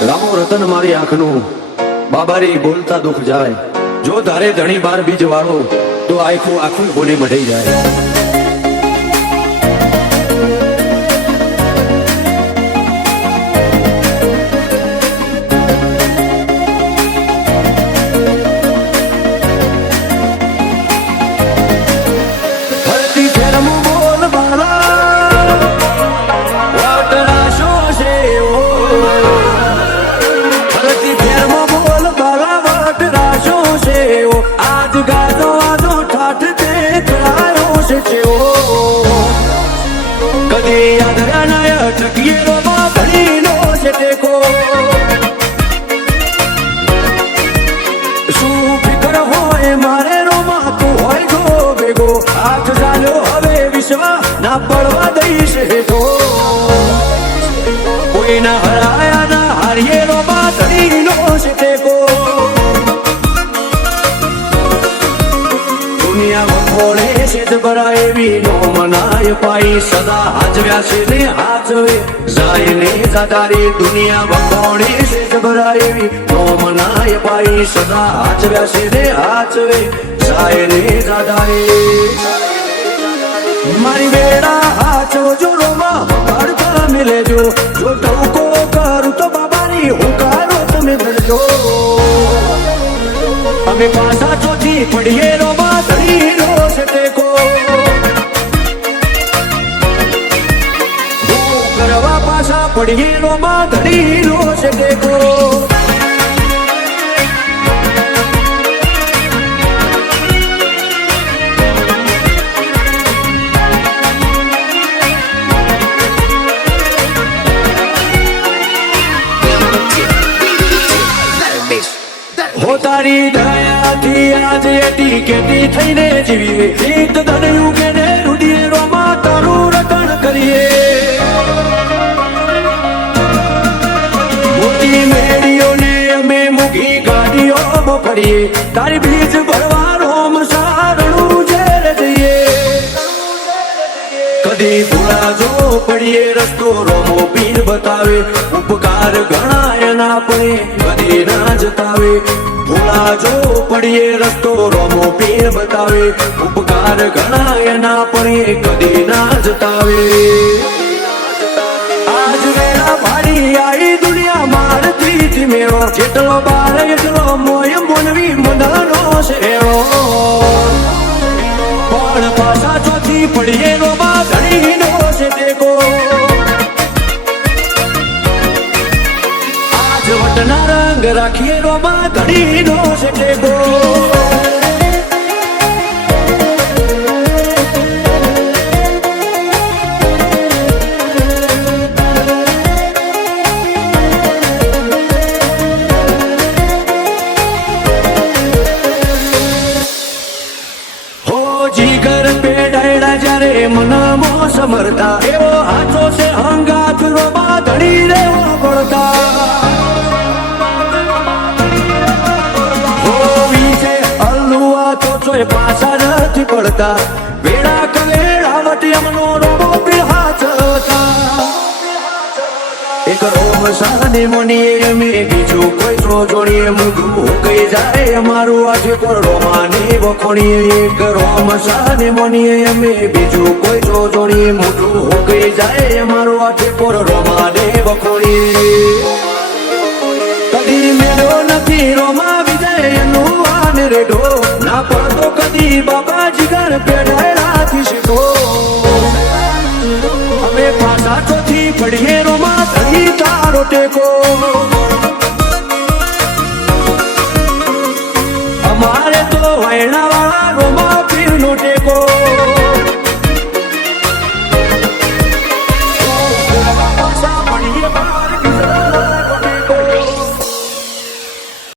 રામો રતન મારી આંખનું બાબારી બોલતા દુખ જાય જો ધારે ધણી બાર બીજ વાળો તો આખું આખું બોલી મઢી જાય ના પડવા દઈશ તો કોઈના હરાયા ના હારીએલો બાતડીનો છે ટેકો દુનિયા વખોળે છે જબરા એવી નો મનાય પાઈ સદા હાજવ્યા છે ને હાજવે જાય ને જાદારી દુનિયા વખોળે છે જબરા એવી નો મનાય પાઈ સદા હાજવ્યા છે ને હાજવે જાય ને જાદારી મારી વેડા હાચો જોરોમાં હડકા મિલે જો ટૂંકો કરું તો બાબાની હુંકારો તમે ધરજો અમે પાછા ચોથી પડીએ રો બાતડીનો છે ટેકો કરવા પાછા પડીએ રો બાતડીનો છે ટેકો તારી દયાથી આજે એટી કેટી થઈને જીવીએ રીત ધનયું કે ને રૂડીએ રોમાં તારું રટણ કરીએ મોટી મેળીઓને અમે મૂકી ગાડીઓમાં ફરીએ તારી બીજ ભરવા રોમ સારણું ઝેર જઈએ કદી ભૂલા જો પડીએ રસ્તો રોમો પીર બતાવે ઉપકાર ઘણા એના પડે કદી ના જતાવે ભૂલા જો પડીએ રસ્તો રોમો પીર બતાવે ઉપકાર ઘણા એના પડે કદી ના જતાવે આજ વેળા ભાડી આઈ દુનિયા મારથી મેળો જેટલો બાર એટલો મોય મોનવી મનનો શેરો પણ પાછા ચોથી પડીએ રો બાતડીનો છે ટેકો વટના રંગ રાખીએ રો બાતડીનો છે ટેકો હો જીગર પે ડાયડા જ્યારે મનમો સમરતા એવો હાથો છે હંગાથ રો બાતડી રેવો પડતા પાછા નથી પડતા વેળા કવેળાવટી અમનો રોબો હાથ એક રોમ સાને મનીએ અમે બીજું કોઈ સો જોડીએ મુઢું કઈ જાય અમારું આજે રોમાની વખોણીએ એક રોમ સાને મનીએ અમે બીજું કોઈ સો જોડીએ મુઢું કઈ જાય અમારું આજે રોમાની વખોણીએ કદી મેળો નથી રોમા વિજય એનું આને રેઢો ના પડતો કદી બાબા જીગર પેડાયલાથી શીખો અમે પાછા ચોથી પડીએ રોમાં ધરી તારો ટેકો અમારે તો વૈણા